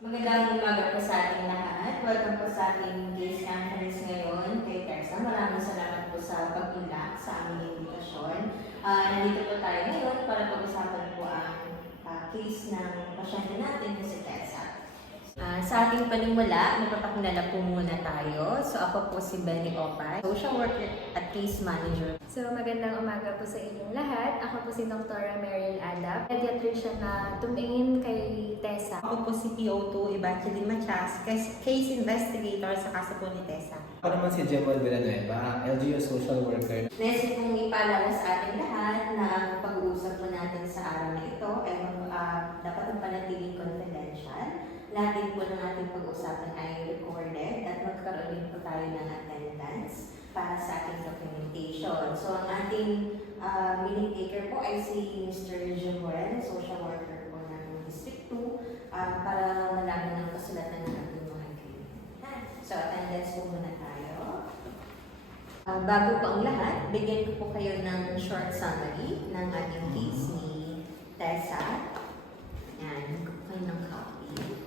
Magandang umaga po sa ating lahat. Welcome po sa ating case conference ngayon kay Tessa. Maraming salamat po sa pag-unlak sa aming invitasyon. Nandito po tayo ngayon para pag-usapan po ang case ng pasyente natin na si Tessa. Sa ating panimula, magpapakilala po muna tayo. So ako po si Benny Opay, social worker at case manager. So magandang umaga po sa inyong lahat. Ako po si Dr. Meryl Adap, pediatrician na tumingin kay Tessa. Ako po si PO2 Evangeline Machas, case investigator sa kaso po ni Tessa. Ako naman si Jemol Villanueva, LGU social worker. Nais kong ipaalala sa ating lahat na ang pag-uusap po natin sa araw na ito ay dapat ang panatiling confidential. Lahat din po ng ating pag-usapan ay recorded at magkaroon din po tayo ng attendance para sa ating documentation. So, ang ating meeting taker po ay si Mr. Joel, social worker po ng District 2, para malaman ang kasulatan ng ating mga agreement. So, attendance po muna tayo. Bago po ang lahat, bigyan ko po kayo ng short summary ng ating case ni Tessa. Yan, ko kayo ng copy.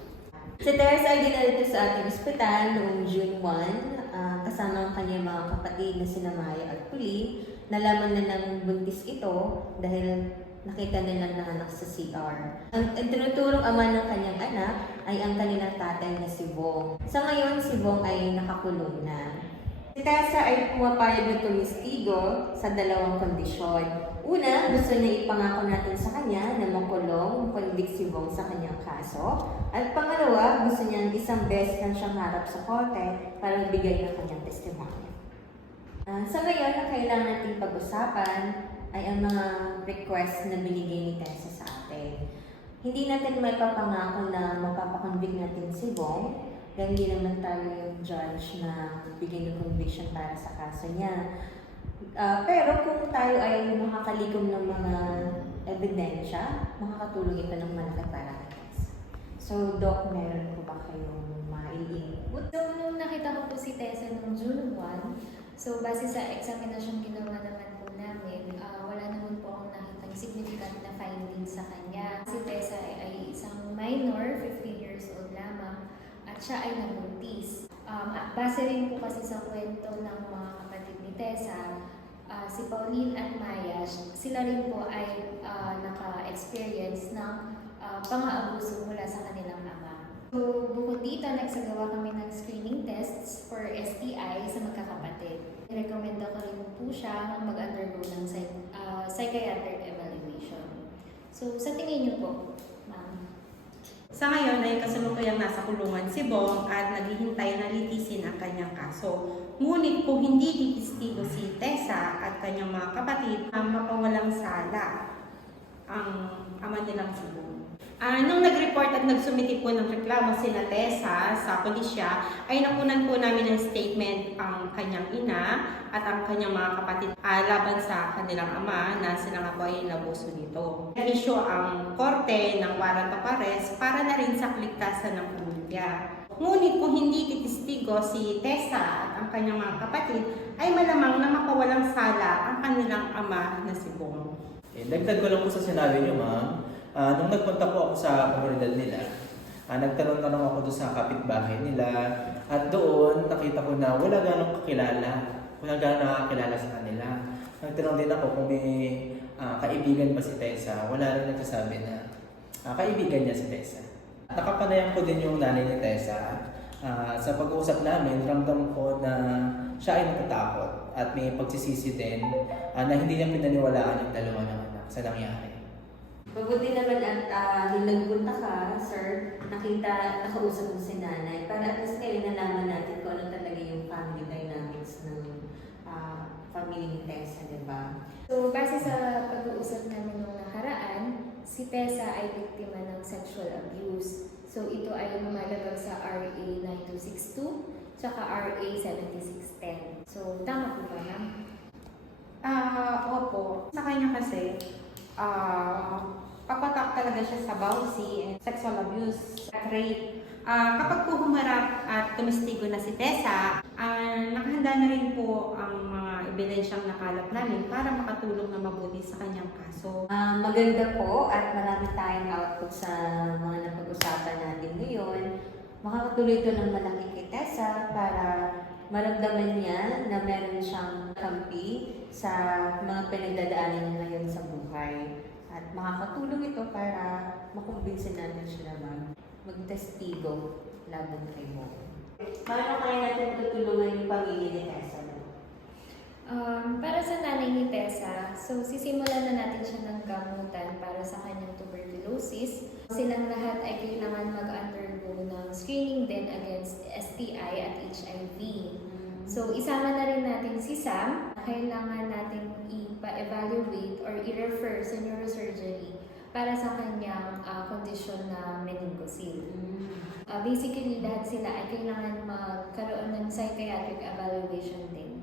Si Tessa ay dinala sa ating ospital noong June 1, kasama ang kanyang mga kapatid na sina Maya at Puli. Nalaman na ng buntis ito dahil nakita nilang nanganak sa CR. Ang tinuturong ama ng kanyang anak ay ang kanilang tatay na si Bong. Sa ngayon, si Bong ay nakakulong na. Si Tessa ay pumapayag na tumistigo sa dalawang kondisyon. Una, gusto niya ipangako natin sa kanya na makulong, makonvict si Bong sa kanyang kaso. At pangalawa, gusto niya isang beses lang siyang harap sa korte para magbigay ng kanyang testimonya. Sa ngayon, ang kailangan nating pag-usapan ay ang mga request na binigay ni Tessa sa atin. Hindi natin may papangako na mapapakonvict natin si Bong dahil hindi naman tayo yung judge na bigay ng conviction para sa kaso niya. Pero kung tayo ay makakalikom ng mga ebidensya, makakatulong ito ng malaki para kay Tessa. So, Doc, meron po ba kayong mai-input? So nung nakita ko po si Tessa noong June 1, so base sa examination ginawa naman po namin, wala naman po akong nakitang significant na findings sa kanya. Si Tessa ay isang minor, 15 years old lamang, at siya ay nabuntis. Base rin po kasi sa kwento ng mga kapatid ni Tessa, si Pauline at Maya, sila rin po ay naka-experience ng pang-aabuso mula sa kanilang ama. So, bukod dito, nagsagawa kami ng screening tests for STI sa magkakapatid. Recommenda ko rin po siya mag-undergo ng psychiatric evaluation. So, sa tingin niyo po, ma'am? Sa ngayon ay kasalukuyang nasa kulungan si Bong at naghihintay na litisin ang kanyang kaso. Ngunit kung hindi titistigo si Tessa at kanyang mga kapatid, mapawalang sala ang ama nilang si Bong. Nung nag-report at nagsumiti po ng reklamo sina Tessa sa pulisya, ay nakunan po namin ng statement ang kanyang ina at ang kanyang mga kapatid laban sa kanilang ama na sila nga po ay inabuso nito. Nag-issue ang korte ng warrant of arrest para na rin sa kaligtasan ng pamilya. Ngunit kung hindi titistigo si Tessa at ang kanyang mga kapatid, ay malamang na makawalang sala ang kanilang ama na si Bong. Dagdag ko lang po sa sinabi niyo, ma'am. Nung nagpunta po ako sa komunidad nila, nagtanong-tanong ako doon sa kapitbahay nila at doon nakita ko na wala ganong kakilala, wala ganong nakakilala sa kanila. Nagtanong din ako kung may kaibigan ba si Tessa, wala rin nagsasabi na kaibigan niya si Tessa. Nakapanayan ko din yung nanay ni Tessa. Sa pag-uusap namin, ramdam ko na siya ay natatakot at may pagsisisi din na hindi niya pinaniwalaan yung dalawa ng anak sa nangyari. Mabuti naman at nung nagpunta ka, sir, nakausap mo si nanay para at least kayo nalaman natin kung ano talaga yung family dynamics ng family ni Tessa, di ba? So, base sa pag-uusap namin nung nakaraan, si Tessa ay biktima ng sexual abuse. So, ito ay lumalabag sa RA 9262 tsaka RA 7610. So, tama po ba, ma'am? Opo. Sa kanya kasi, papatak talaga siya sa bawsi and sexual abuse at rape. Kapag po humarap at tumistigo na si Tessa, nakahanda na rin po ang mga ebidensyang nakalap namin para makatulong na mabuti sa kanyang kaso. Maganda po at marami tayong output sa mga napag-usapan natin ngayon. Makakatuloy ito ng malaki kay Tessa para maramdaman niya na meron siyang kampi sa mga pinagdadaanan niya ngayon sa buhay. At makakatulong ito para makumbinsin natin siya na magtestigo laban kay Mo. Paano kaya natin tutulungan yung pamilya ni Tessa? Para sa nanay ni Tessa, so sisimulan na natin siya ng gamutan para sa kanyang tuberculosis. Silang lahat ay kailangan mag-undergo ng screening din against STI at HIV. So isama na rin natin si Sam. Kailangan natin ipa-evaluate or i-refer sa neurosurgery para sa kanyang kondisyon na meningocele. Basically, lahat sila ay kailangan magkaroon ng psychiatric evaluation din.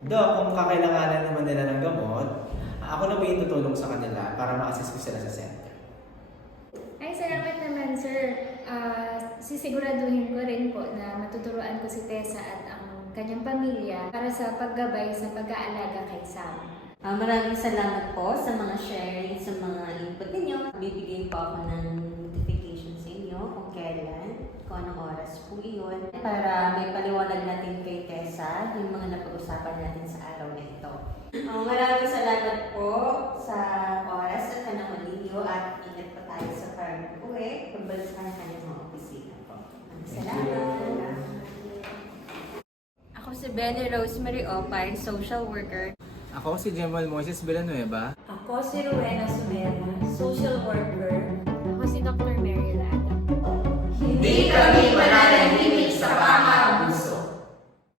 Kung kakailanganan naman nila ng gamot, ako na po yung tutulong sa kanila para ma-assist ko sila sa center. Ay, salamat naman, sir. Sisiguraduhin ko rin po na matuturuan ko si Tessa at ang kanyang pamilya para sa paggabay sa pag-aalaga kay Sam. Maraming salamat po sa mga sharing, sa mga input ninyo. Bibigyan po ako ng notification sa inyo kung kailan, kung anong oras po iyon. Para may paliwanag natin kay Tessa yung mga napag-usapan natin sa araw na ito. Maraming salamat po sa oras at panahon ninyo at ingat pa tayo sa pag-uwi. Pagbalik sa kanyang mga opisina po. Salamat! Ako si Benny Rosemary Opay, social worker. Ako si Jemal Moises Villanueva. Ako si Rowena Sumera, social worker. Ako si Dr. Mary Lada. Hindi kami mananatili